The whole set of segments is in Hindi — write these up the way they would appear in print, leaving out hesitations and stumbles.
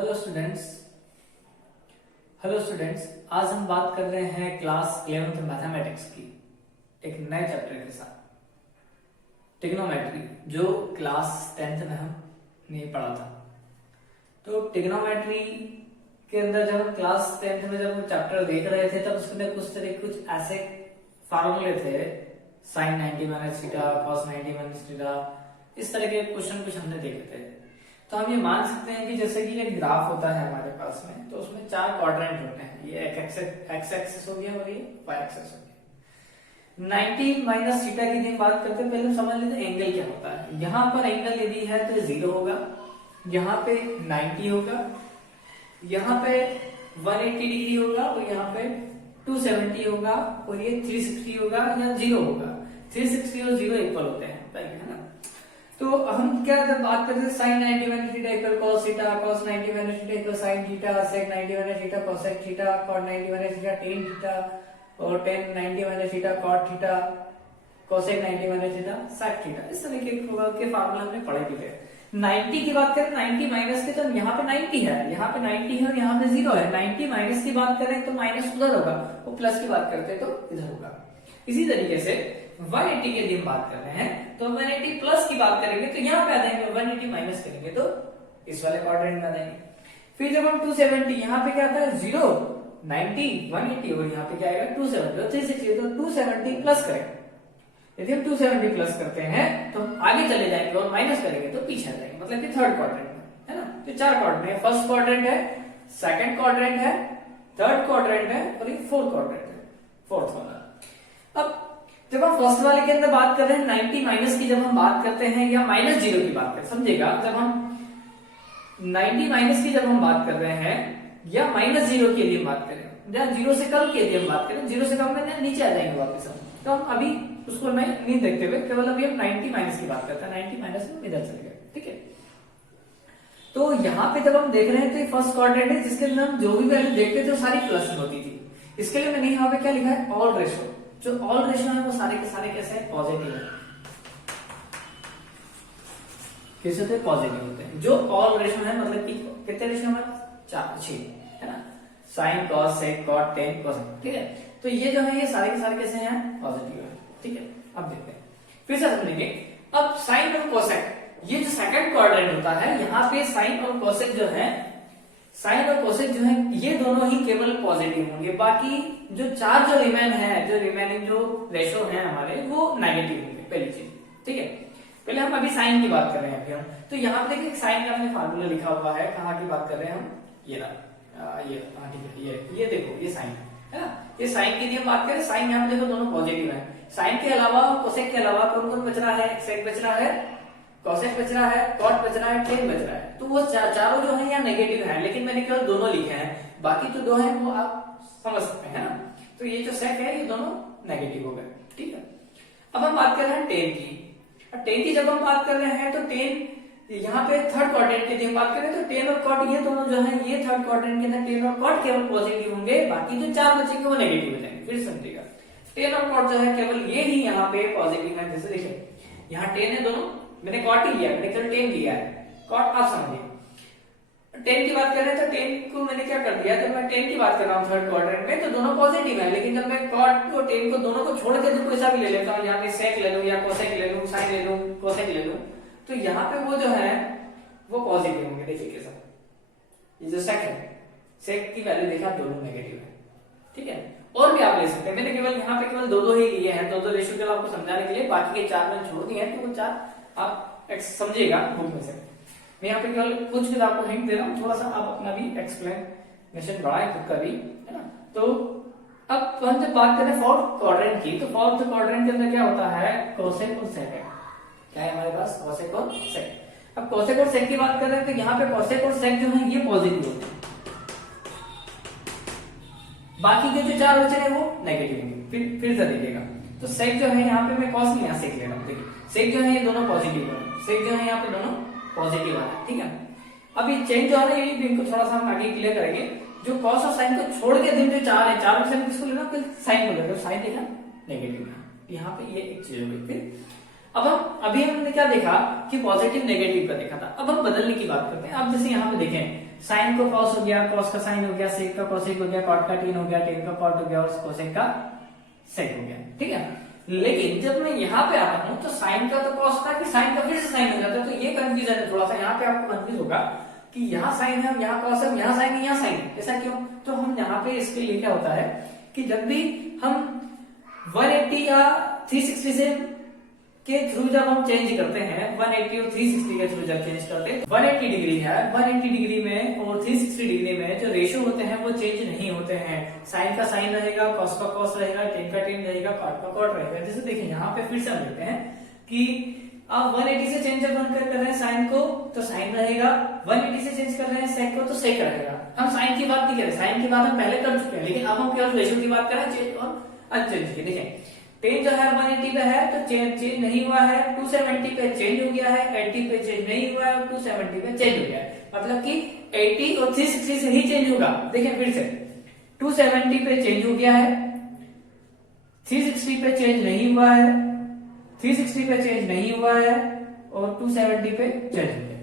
हेलो स्टूडेंट्स आज हम बात कर रहे हैं क्लास 11th मैथमेटिक्स की एक नए चैप्टर के साथ ट्रिग्नोमेट्री, जो क्लास 10th में हमने पढ़ा था। तो ट्रिग्नोमेट्री के अंदर जब हम क्लास 10th में जब चैप्टर देख रहे थे तब उसमें कुछ ऐसे फार्मूले थे, sine 90 minus theta, cos 90 minus theta, इस तरह के क्वेश्चन कुछ हमने देखे थे। तो हम ये मान सकते हैं कि जैसे कि एक ग्राफ होता है हमारे पास में, तो उसमें 4 क्वाड्रेंट होते हैं। ये एक्स एक्सिस हो गया और ये वाई एक्सिस हो गया। 90 माइनस थीटा की जब बात करते हैं, पहले हम समझ लेते हैं एंगल क्या होता है। यहाँ पर एंगल यदि है तो 0 होगा, यहाँ पे 90 होगा, यहाँ पे 180 डिग्री होगा और यहाँ पे 270 होगा और ये 360 होगा या 0 होगा। 360 और 0 इक्वल होते हैं, है ना। तो हम क्या जब बात करते हैं sine 90 minus theta equal cos theta, cos 90 minus theta equal sine theta, sec 90 minus theta cosec theta, cot 90 minus theta tan theta और tan 90 minus theta cot theta, cosec 90 minus theta sec theta. इस तरह के फार्मूला हमने पढ़े भी थे। 90 की बात करें, 90 माइनस के, तो यहाँ पे 90 है, यहाँ पे 90 है और यहाँ पे 0 है। 90 माइनस की बात करें तो माइनस उधर होगा, और प्लस की बात करते हैं तो इधर होगा। इसी तरीके से 180 की यदि हम बात कर रहे हैं तो 180 प्लस की बात करेंगे तो यहाँ पे आ जाएंगे, 180 माइनस करेंगे तो इस वाले क्वाड्रेंट में आ जाएंगे। फिर जब हम 270, यहाँ पे क्या आता है 0, 90, 180 और यहाँ पे क्या आएगा 270 और 360, तो 270 प्लस करें। यदि हम 270 प्लस करते हैं तो हम आगे चले जाएंगे और माइनस करेंगे तो पीछे आ जाएंगे, मतलब कि थर्ड क्वाड्रेंट में, है ना। तो 4 क्वाड्रेंट है, फर्स्ट क्वाड्रेंट है, सेकंड क्वाड्रेंट है, थर्ड क्वाड्रेंट है और एक फोर्थ क्वाड्रेंट है, फोर्थ वाला। अब जब हम फर्स्ट वाले के अंदर बात कर रहे हैं 90 माइनस की, जब हम बात करते हैं या माइनस 0 की बात करें, समझेगा, जब हम 90 माइनस की जब हम बात कर रहे हैं या माइनस 0 के लिए बात करें या 0 से कम के लिए हम बात करें, 0 से कम में नीचे आ जाएंगे वापस हम। तो हम अभी उसको नहीं देखते हुए केवल अभी हम 90 माइनस की बात करते हैं, 90 माइनस में इधर चले गए, ठीक है। तो यहाँ पे जब हम देख रहे हैं तो ये फर्स्ट क्वाड्रेंट है, जिसके अंदर हम जो भी वैल्यू देखते थे वो सारी प्लस में होती थी। इसके लिए मैंने यहाँ पे क्या लिखा है, ऑल रेशो। जो ऑल रेशो है वो सारे के सारे कैसे हैं, पॉजिटिव है। कैसे होते हैं, पॉजिटिव होते हैं। जो ऑल रेशो है मतलब कि कितने रेशो है, 6 है ना, sine cos sec cot tan cosec, ठीक है। तो ये जो है ये सारे के सारे कैसे हैं, पॉजिटिव है, ठीक है। अब देखते हैं, फिर से समझेंगे। अब साइन और कोसेक, ये जो सेकंड क्वाड्रेंट होता है, यहाँ पे साइन और कोसेक जो है, साइन और कोसेक जो है ये दोनों ही केवल पॉजिटिव होंगे। बाकी जो 4 जो रिमेनिंग जो रेशो है हमारे, वो नेगेटिव होंगे, पहली चीज, ठीक है। पहले हम अभी साइन की बात कर रहे हैं। अभी हम तो यहाँ पे देखिए साइन का हमने फार्मूला लिखा हुआ है, कहाँ की बात कर रहे हैं हम, ये रहा, ये ठीक है, ये देखो, ये साइन है ना। ये साइन की हम बात करें, साइन यहाँ पे देखो दोनों पॉजिटिव है। साइन के अलावा कोसेक के अलावा कौन कौन बच रहा है, सेक बच रहा है, कोसेक बच रहा है, कॉट बच रहा है, टेन बच रहा है। तो वो चारों जो है यहाँ नेगेटिव है, लेकिन मैंने केवल दोनों लिखे हैं, बाकी तो 2 है वो आप समझ सकते हैं ना। तो ये जो सेक है ये दोनों नेगेटिव हो गए, ठीक है। अब हम बात कर रहे हैं टेन की। टेन की जब हम बात कर रहे हैं तो टेन यहाँ पे थर्ड क्वाड्रेंट की हम बात करें तो टेन और कॉट ये दोनों जो है, ये थर्ड क्वाड्रेंट के अंदर टेन और कॉट केवल पॉजिटिव होंगे, बाकी जो 4 बचेंगे वो नेगेटिव हो जाएंगे। फिर समझिएगा, टेन और कॉट जो है केवल ये ही यहाँ पे पॉजिटिव है। जैसे देखिए यहाँ टेन है, दोनों मैंने कॉट ही लिया, मैंने केवल टेन लिया है, कॉट आप समझिए। 10 की बात कर रहे हैं तो 10 को मैंने क्या कर दिया, जब मैं 10 की बात कर रहा हूँ थर्ड क्वाड्रेंट में तो दोनों पॉजिटिव है, लेकिन जब मैं कॉट को 10 को दोनों को छोड़ के कोई सा भी ले लेता हूँ, यहाँ पे सेक ले लूं या कोसेक ले लूं, साइन ले लूं, कोसेक ले लूं, तो यहाँ पे वो जो है वो पॉजिटिव होंगे। देखिए कैसा, ये जो सेक है, सेक की वैल्यू देखा दोनों नेगेटिव है, ठीक है। और भी आप ले सकते हैं, मैंने केवल यहाँ पे केवल 2 ही लिए हैं, 2 रेशो केवल आपको समझाने के लिए, बाकी के 4 मैंने छोड़ दिए हैं, तो वो 4 आप समझिएगा बुक में से। मैं यहाँ पे केवल कुछ आपको हिंट दे रहा हूँ, थोड़ा सा आप अपना भी एक्सप्लेनेशन बढ़ाएं खुद का भी, है ना। तो अब हम जब बात करें फोर्थ क्वाड्रेंट की, तो फोर्थ क्वाड्रेंट के अंदर क्या होता है, कोसेक और सेक है। क्या है हमारे पास, कोसेक और सेक। अब कोसेक और सेक की बात कर रहे हैं तो यहाँ पे कोसेक और सेक जो है ये पॉजिटिव होते हैं, बाकी के जो 4 बचे हैं वो नेगेटिव होंगे। फिर से देखिएगा, तो सेक जो है यहाँ पे मैं कॉस नहीं, यहाँ सेक ले रहा हूँ, देखिए सेक जो है ये दोनों पॉजिटिव है, सेक जो है यहाँ पे दोनों पॉजिटिव आ रहा है, ठीक है। अब ये चेंज जो है ये भी इनको थोड़ा सा हम आगे क्लियर करेंगे। जो कॉस और साइन को छोड़ के दिन जो 4 है, 4 में से किसको लेना, फिर साइन को लेना, साइन देखा नेगेटिव है, यहाँ पे ये एक चीज हो गई। फिर अब अभी हमने क्या देखा कि पॉजिटिव नेगेटिव का देखा था, अब हम बदलने की बात करते हैं। अब जैसे यहाँ पे देखें साइन को कॉस हो गया, कॉस का साइन हो गया, सेक का कोसेक हो गया, कॉट का टेन हो गया, टेन का कॉट हो गया और कोसेक का सेक हो गया। ठीक है, लेकिन जब मैं यहाँ पे आता हूँ तो साइन का तो कॉस था कि साइन का फिर से साइन हो जाता है, तो ये कंफ्यूजन है थोड़ा सा, यहाँ पे आपको कंफ्यूज होगा कि यहाँ साइन है, यहाँ कॉस है, यहाँ साइन है, यहाँ साइन है, ऐसा क्यों? तो हम यहाँ पे इसके लिए क्या होता है कि जब भी हम 180 या 360 से के थ्रू जब हम चेंज करते हैं, 180 और 360 के थ्रू जब चेंज करते हैं, 180 डिग्री है, 180 डिग्री में और 360 डिग्री में जो रेशियो होते हैं वो चेंज नहीं होते हैं। साइन का साइन रहेगा, कॉस का कॉस रहेगा, टेन का टेन रहेगा, कॉट का कॉट रहेगा। जैसे देखिए यहाँ पे फिर से हम लेते हैं कि आप 180 से चेंज जब कर रहे हैं साइन को तो साइन रहेगा, 180 से चेंज कर रहे हैं सेक को तो सेक रहेगा। हम साइन की बात नहीं कर रहे, साइन की बात हम पहले कर चुके हैं, लेकिन अब हम केवल रेशियो की बात कर रहे हैं, चेंज और अनचेंज की। देखिए टेन जो है 180 पे है तो चेंज नहीं हुआ है, 270 पे चेंज हो गया है, 80 पे चेंज नहीं हुआ है, 270 पे चेंज हो गया है, मतलब कि 80 और 360 से ही चेंज होगा। देखिए फिर से 270 पे चेंज हो गया है, 360 पे चेंज नहीं हुआ है, 360 पे चेंज नहीं हुआ है और 270 पे चेंज हो गया।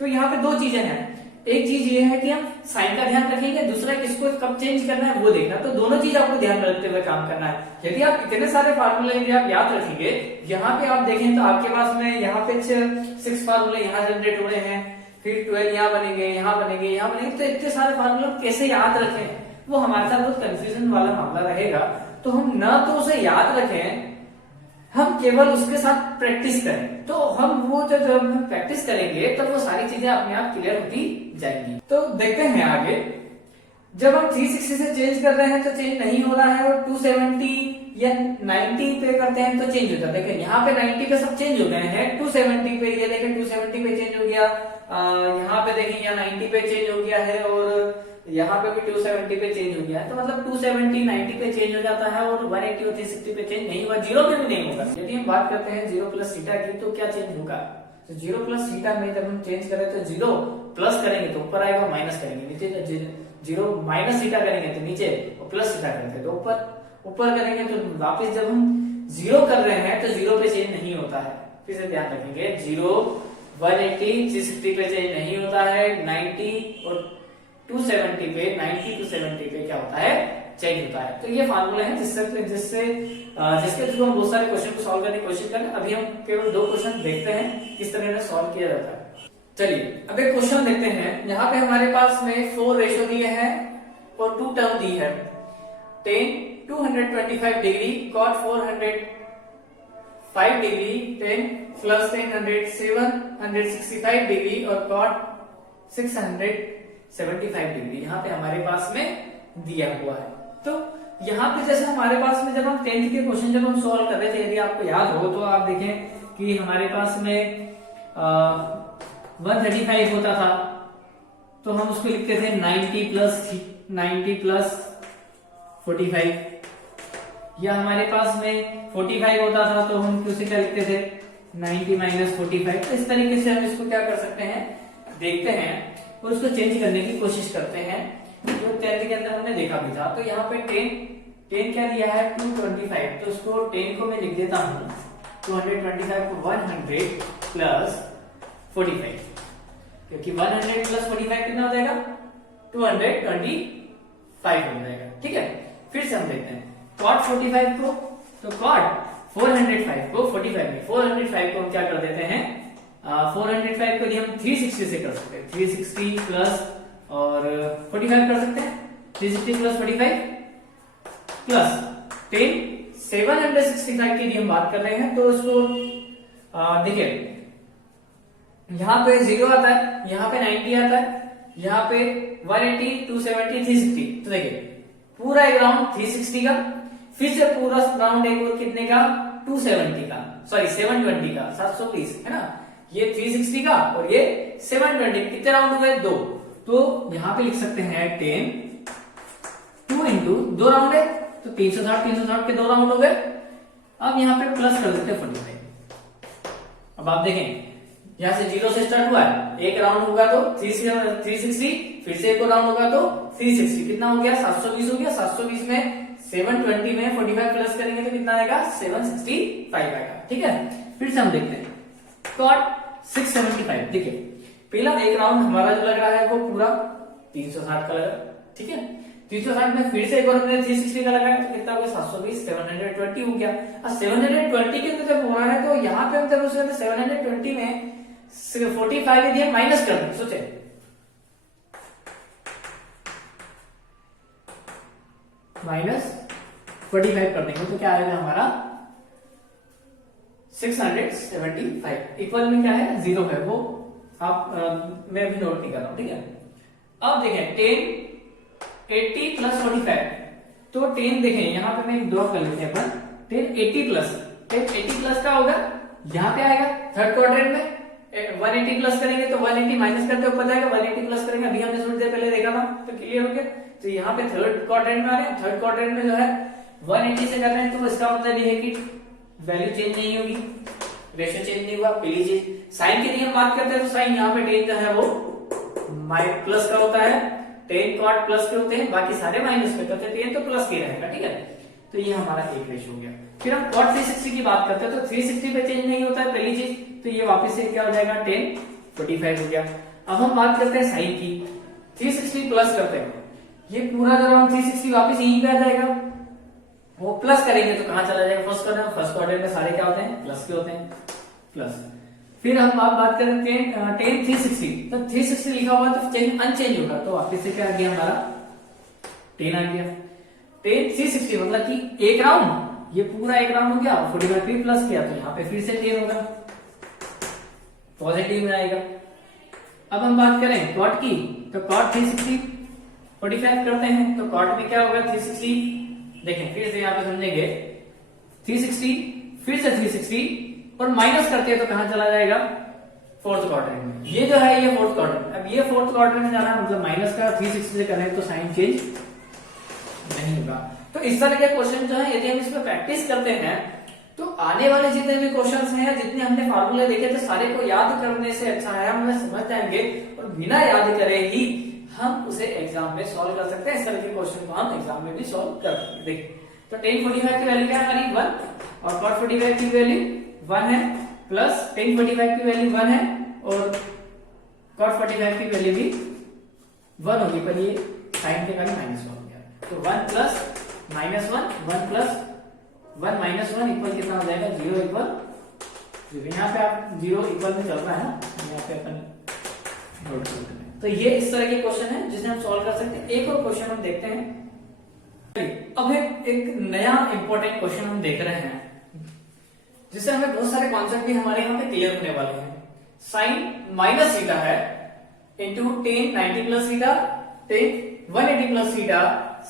तो यहाँ पे दो चीजें हैं, एक चीज ये है कि हम साइन का ध्यान रखेंगे, दूसरा किसको कब चेंज करना है वो देखना। तो दोनों चीज आपको ध्यान में रखते हुए काम करना है। यदि आप इतने सारे फार्मूले यदि आप याद रखेंगे, यहाँ पे आप देखें तो आपके पास में यहाँ पे 6 फार्मूले यहाँ जनरेट हो रहे हैं, फिर 12 यहाँ बनेंगे, यहाँ बनेंगे, यहाँ बनेंगे, तो इतने सारे फार्मूले कैसे याद रखें, वो हमारे साथ बहुत कंफ्यूजन वाला मामला रहेगा। तो हम न तो उसे याद रखें, हम केवल उसके साथ प्रैक्टिस करें। तो हम वो जब हम प्रैक्टिस करेंगे तब वो सारी चीजें अपने आप क्लियर होती जाएंगी। तो देखते हैं आगे, जब हम 360 से चेंज कर रहे हैं तो चेंज नहीं हो रहा है, और 270 या 90 पे करते हैं तो चेंज हो जाता है। देखिए यहाँ पे 90 पे सब चेंज हो गए हैं, 270 पे ये देखें 270 पे चेंज हो गया, यहाँ पे देखें यहाँ 90 पे चेंज हो गया है और यहाँ पे भी 270 पे चेंज हो गया है। तो मतलब 270 90 पे चेंज हो जाता है और 180 और 360 पे चेंज नहीं हुआ, 0 पे भी नहीं होगा। यदि हम बात करते हैं 0 प्लस थीटा की तो क्या चेंज होगा? तो 0 प्लस थीटा में जब हम चेंज करें तो 0 प्लस करेंगे तो ऊपर आएगा, माइनस करेंगे नीचे, 0 माइनस थीटा करेंगे तो नीचे और प्लस थीटा करेंगे तो ऊपर करेंगे। तो वापस जब हम 0 कर रहे हैं तो 0 पे चेंज नहीं होता है, फिर से ध्यान रखेंगे 0 180 360 पे चेंज नहीं होता है, 90 और 270 पे 90 270 पे क्या होता है? चेंज होता है। तो ये फार्मूला है जिसके थ्रू हम बहुत सारे क्वेश्चन को सॉल्व करने की कोशिश करें। अभी हम केवल 2 क्वेश्चन देखते हैं किस तरह से सॉल्व किया जाता है। चलिए अब एक क्वेश्चन देखते हैं। यहाँ पे हमारे पास में 4 रेशियो दिए हैं और 2 टर्म दी है, tan 225 degree, cot 405 degree, tan plus tan 765 degree और cot 675 डिग्री यहाँ पे हमारे पास में दिया हुआ है। तो यहाँ पे जैसे हमारे पास में जब हम 10th के क्वेश्चन जब हम सॉल्व कर रहे थे, यदि आपको याद हो तो आप देखें कि हमारे पास में 135 होता था तो हम उसको लिखते थे 90 प्लस 45, या हमारे पास में 45 होता था तो हम उसे क्या लिखते थे 90 माइनस 45। तो इस तरीके से हम इसको क्या कर सकते हैं, देखते हैं और उसको चेंज करने की कोशिश करते हैं, जो 10th के अंदर हमने देखा भी था। तो यहाँ पे 10 क्या दिया है 225, तो उसको 10 को मैं लिख देता हूँ 225 को 100 प्लस 45, क्योंकि 100 प्लस 45 कितना हो जाएगा 225 हो जाएगा। ठीक है, फिर से हम देखते हैं cot 45 को, तो cot 405 को 45 में 405 को हम क्या कर देते हैं 405 को हम 360 से कर सकते हैं, 360 प्लस और 45 कर सकते हैं, 360 प्लस 45 प्लस 10 765 की हम बात कर रहे हैं। तो उसको देखिए यहाँ पे 0 आता है, यहाँ पे 90 आता है, यहाँ पे 180 270 360। तो देखिए पूरा एक राउंड 360 का, फिर से पूरा राउंड एक और कितने का 270 का, सॉरी 720 का, 720 है ना, ये 360 का और ये 720, कितने राउंड हुए 2। तो यहाँ पे लिख सकते हैं 10 2 इंटू 2 राउंड है तो 360 के 2 राउंड हो गए। अब यहाँ पे प्लस कर देते हैं 45। अब आप देखें यहाँ से 0 से स्टार्ट हुआ है, एक राउंड होगा तो 360, फिर से एक और राउंड होगा तो 360, कितना हो गया 720 हो गया। 720 में 720 में 45 प्लस करेंगे तो कितना आएगा 765 आएगा। ठीक है, फिर से हम देखते हैं cot 675। देखिए पहला एक राउंड हमारा जो लग रहा है वो पूरा 360 का लगा, ठीक है। 360 में फिर से एक बार हमने 360 का लगाया तो कितना हो गया 720, 720 हो गया। अब 720 के अंदर जब हो रहा है तो यहाँ पे हम जब उसे 720 में 45 यदि हम माइनस कर दें, सोचे -45 कर देंगे तो क्या आएगा हमारा 675। इक्वल में क्या है 0 है, वो आप मैं भी नोट नहीं कर रहा हूं, ठीक है। अब देखें 10 80 प्लस 45, तो 10 देखें यहाँ पे मैं ड्रॉ कर लेते हैं अपन 10 80 प्लस का होगा यहाँ पे आएगा थर्ड क्वाड्रेंट में 180 प्लस करेंगे तो 180 माइनस करते ऊपर जाएगा, 180 प्लस करेंगे, अभी हमने थोड़ी देर पहले देखा था तो क्लियर हो गया। तो यहाँ पे थर्ड क्वाड्रेंट में आ रहे हैं, थर्ड क्वाड्रेंट में जो है 180 से कर रहे हैं तो इसका मतलब ये है कि वैल्यू चेंज नहीं होगी, रेशियो चेंज नहीं हुआ। पहली चीज साइन की यदि हम बात करते हैं तो साइन यहाँ पे 10 जो है वो प्लस का होता है, 10 कॉट प्लस के होते हैं, बाकी सारे माइनस के होते हैं, 10 तो प्लस के रहेगा, ठीक है। तो ये हमारा एक रेशियो हो गया। फिर हम कॉट 360 की बात करते हैं तो 360 पे चेंज नहीं होता है पहली चीज, तो ये वापस से क्या हो जाएगा 10 45 हो गया। अब हम बात करते हैं साइन की, 360 प्लस करते हैं, ये पूरा जो हम 360 वापस यहीं पे आ जाएगा, वो प्लस करेंगे तो कहां चला जाएगा फर्स्ट क्वाड्रेंट में सारे क्या होते हैं प्लस के होते हैं, प्लस। फिर हम बात करें 10 360, तो 360 लिखा हुआ तो चेंज अनचेंज होगा, तो वापस से क्या आ गया हमारा 10 आ गया। 10 360 मतलब कि एक राउंड, ये पूरा एक राउंड हो गया, 45 फिर प्लस किया तो यहाँ पे फिर से 10 होगा, पॉजिटिव में आएगा। अब हम बात करें कॉट की, तो कॉट 360 45 करते हैं तो कॉट में क्या होगा 360, देखें फिर से यहाँ पे समझेंगे 360 फिर से 360 और माइनस करते हैं तो कहां चला जाएगा फोर्थ क्वाड्रेंट में, ये जो है ये फोर्थ क्वाड्रेंट। अब ये फोर्थ क्वाड्रेंट में जाना है मतलब माइनस का 360 से करें तो साइन चेंज नहीं होगा। तो इस तरह के क्वेश्चन जो है यदि हम इसमें प्रैक्टिस करते हैं तो आने वाले जितने भी क्वेश्चंस हैं, जितने हमने फार्मूले देखे थे सारे को याद करने से अच्छा है हम उन्हें समझ जाएंगे और बिना याद करे ही हम उसे एग्जाम में सॉल्व कर सकते हैं। इस तरह के क्वेश्चन को हम एग्जाम में भी सॉल्व कर सकते हैं। देखिए तो 1045 की वैल्यू क्या है हमारी 1 और cot 45 की वैल्यू 1 है, प्लस 1045 की वैल्यू 1 है और cot 45 की वैल्यू भी 1 होगी, पर ये साइन के कारण माइनस हो गया, तो 1 plus minus 1 plus 1 minus 1 equal कितना हो जाएगा 0 इक्वल 0। यहाँ पे आप 0 इक्वल में चल रहा है ना, यहाँ पे अपन नोट करते हैं। तो ये इस तरह के क्वेश्चन है जिसे हम सॉल्व कर सकते हैं। एक और क्वेश्चन हम देखते हैं। अब एक नया इंपॉर्टेंट क्वेश्चन हम देख रहे हैं जिससे हमें बहुत सारे कॉन्सेप्ट भी हमारे यहाँ पे क्लियर होने वाले हैं। साइन माइनस थीटा है into 10 90 plus theta 10 180 plus theta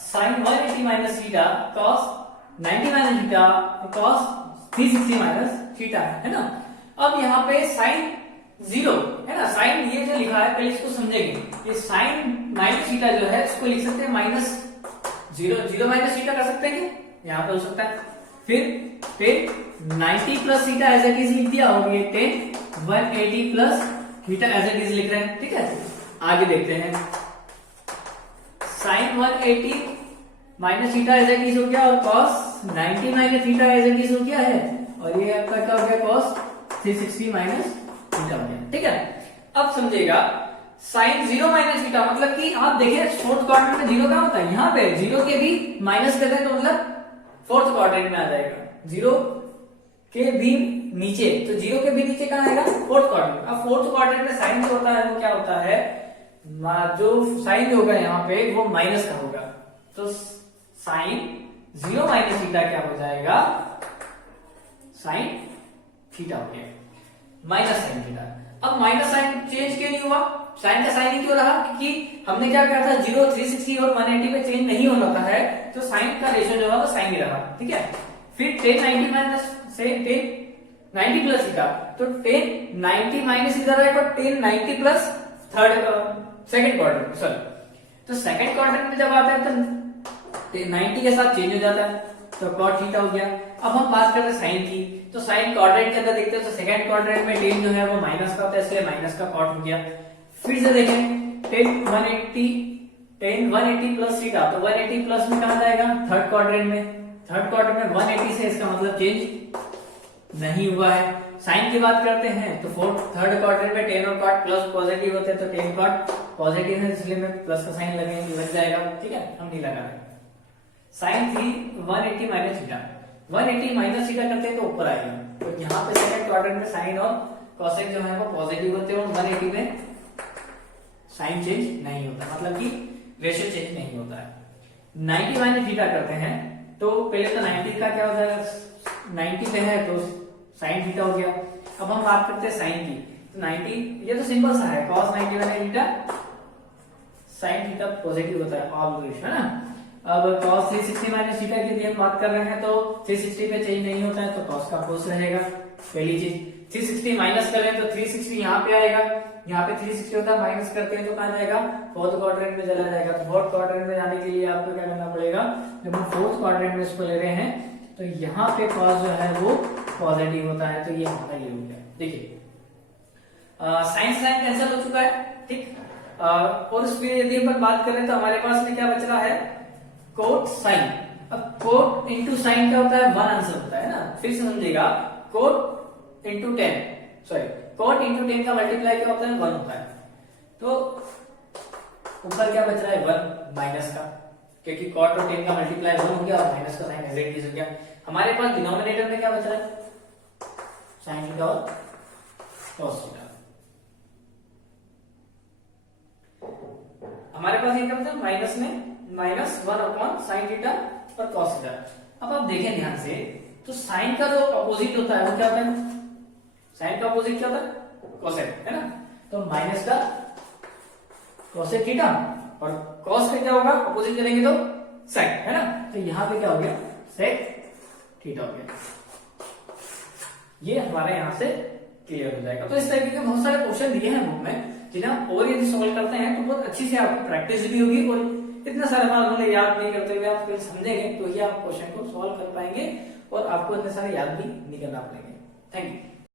sine 180 minus theta cos 90 minus theta cos 360 minus theta है ना। अब यहाँ पे साइन 0 है ना, साइन ये जो लिखा है पहले इसको समझेंगे। ये साइन माइनस थीटा जो है इसको लिख सकते हैं माइनस 0 माइनस थीटा कर सकते हैं कि यहाँ पे हो सकता है। फिर 10 90 plus theta as it is लिख दिया और ये 10 180 plus theta as it is लिख रहे हैं, ठीक है। आगे देखते हैं sine 180 minus theta as it is हो गया और cos 90 minus theta as it is हो गया है और ये आपका क्या हो गया कॉस 360 माइनस थीटा हो गया, ठीक है। अब समझिएगा साइन 0 माइनस थीटा मतलब कि आप देखिए फोर्थ क्वाड्रेंट में 0 क्या होता है, यहाँ पे 0 के भी माइनस कर दें तो मतलब फोर्थ क्वाड्रेंट में आ जाएगा, 0 के भी नीचे, तो 0 के भी नीचे कहाँ आएगा फोर्थ क्वाड्रेंट। अब फोर्थ क्वाड्रेंट में साइन जो होता है वो क्या होता है, जो साइन जो होगा यहाँ पे वो माइनस का होगा, तो साइन 0 माइनस थीटा क्या हो जाएगा साइन थीटा हो गया माइनस साइन थीटा। अब माइनस साइन चेंज क्यों नहीं हुआ, साइन का साइन ही क्यों रहा, क्योंकि हमने क्या कहा था 0 360 और 180 पे चेंज नहीं होना था है, तो साइन का रेशियो जो है वो साइन ही रहा, ठीक है। फिर 10 90 माइनस से 10 90 प्लस थीटा, तो 10 90 माइनस इधर आएगा 10 90 प्लस सेकंड क्वाड्रेंट सॉरी, तो सेकंड क्वाड्रेंट में जब आता है तो 90 के साथ चेंज हो जाता है, तो cot थीटा हो गया। अब हम बात करते हैं साइन की, तो साइन क्वाड्रेंट के अंदर देखते हैं तो सेकंड क्वाड्रेंट में 10 जो है वो माइनस का होता है, इसलिए माइनस का cot हो गया। फिर से देखें 10 180 प्लस थीटा, तो 180 प्लस में कहा जाएगा थर्ड क्वाड्रेंट में, थर्ड क्वाड्रेंट में 180 से इसका मतलब चेंज नहीं हुआ है। साइन की बात करते हैं तो थर्ड क्वाड्रेंट में टेन और कॉट प्लस पॉजिटिव होते हैं, तो टेन कॉट पॉजिटिव है इसलिए मैं प्लस का साइन लग जाएगा, ठीक है, हम नहीं लगा रहे। साइन थी 180 माइनस थीटा, 180 माइनस थीटा करते हैं तो ऊपर आएगा, तो यहाँ पे सेकंड क्वाड्रेंट में साइन और कोसेक जो है वो पॉजिटिव होते हैं और 180 में साइन चेंज नहीं होता, मतलब कि रेशियो चेंज नहीं होता है। 90 माइनस थीटा करते हैं तो पहले तो 90 का क्या हो जाएगा, 90 पे है तो साइन थीटा हो गया। अब हम बात करते हैं साइन की, तो 90 ये तो सिंपल सा है, cos 90 minus theta sine theta positive होता है ऑलवेज, है ना। अब cos 360 माइनस थीटा की यदि हम बात कर रहे हैं तो 360 पे चेंज नहीं होता है तो cos का cos रहेगा, पहली चीज। 360 माइनस करें तो 360 यहाँ पे आएगा, यहाँ पे 360 होता है, माइनस करते हैं तो कहाँ जाएगा, फोर्थ क्वाड्रेंट में चला जाएगा। तो फोर्थ क्वाड्रेंट में जाने के लिए आपको क्या करना पड़ेगा, जब हम फोर्थ क्वाड्रेंट में इसको ले रहे हैं तो यहाँ पे cos जो है वो पॉजिटिव होता है, तो ये हमारा ये हो गया। देखिए साइन साइन कैंसिल हो चुका है, ठीक। और इसमें यदि अपन बात करें तो हमारे पास में क्या बच रहा है, कोट साइन। अब कोट इंटू साइन क्या होता है, 1 आंसर होता है ना, फिर से समझिएगा, cot into 10 sorry cot into 10 का मल्टीप्लाई क्या होता है, 1 होता है। तो ऊपर क्या बच रहा है, 1 माइनस का, क्योंकि कॉट और 10 का मल्टीप्लाई 1 हो गया और माइनस का साइन एज हो गया। हमारे पास डिनोमिनेटर में क्या बच रहा है, साइन थीटा और कॉस थीटा। हमारे पास ये क्या बचा, माइनस में -1 अपॉन साइन थीटा और कॉस थीटा। अब आप देखें ध्यान से, तो साइन का जो अपोजिट होता है वो क्या होता है, साइन का अपोजिट क्या होता है, कोसेक, है ना। तो माइनस का कोसेक थीटा और कॉस का क्या होगा, अपोजिट करेंगे तो सेक, है ना। तो यहाँ पे क्या हो गया, सेक थीटा हो गया। ये हमारे यहाँ से क्लियर हो जाएगा। तो इस तरीके के बहुत सारे क्वेश्चन दिए हैं बुक में, जिन्हें आप और यदि सॉल्व करते हैं तो बहुत अच्छी से आपकी प्रैक्टिस भी होगी और इतना सारे मामले याद नहीं करते हुए आप फिर समझेंगे तो ही आप क्वेश्चन को सॉल्व कर पाएंगे और आपको इतने सारे याद भी नहीं करना पड़ेंगे। Thank you.